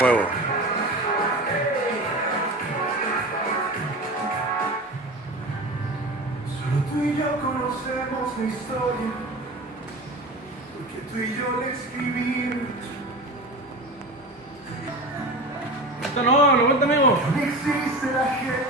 Huevo. Solo tú y yo conocemos la historia, porque tú y yo la escribimos. Esto no, lo vuelta, amigo. No existe la gente